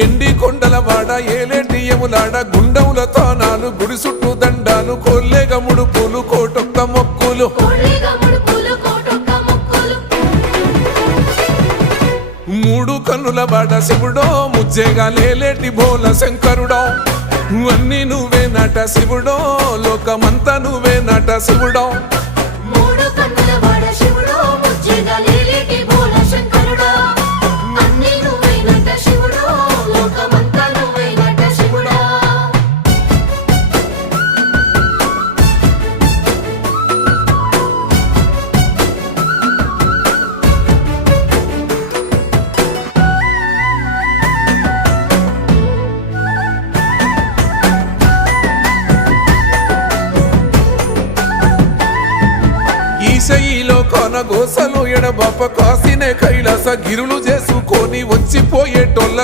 ఎండి కొండల వాడ ఏలేటి యములాడ గుండముల తానాలు గుడి చుట్టూ దండాలు కోల్లేగ ముడుపులు కోటొక్క మొక్కులు మూడు కన్నుల వాడ శివుడో ముజ్జేగా లేలేటి బోల శంకరుడో అన్ని నువ్వే నట శివుడో లోకమంతా నువ్వే నట శివుడో ఈశయిలో కొనగోసలు ఎడబాప కాసినే కైలాస గిరులు చేసుకొని వచ్చిపోయేటోళ్ళ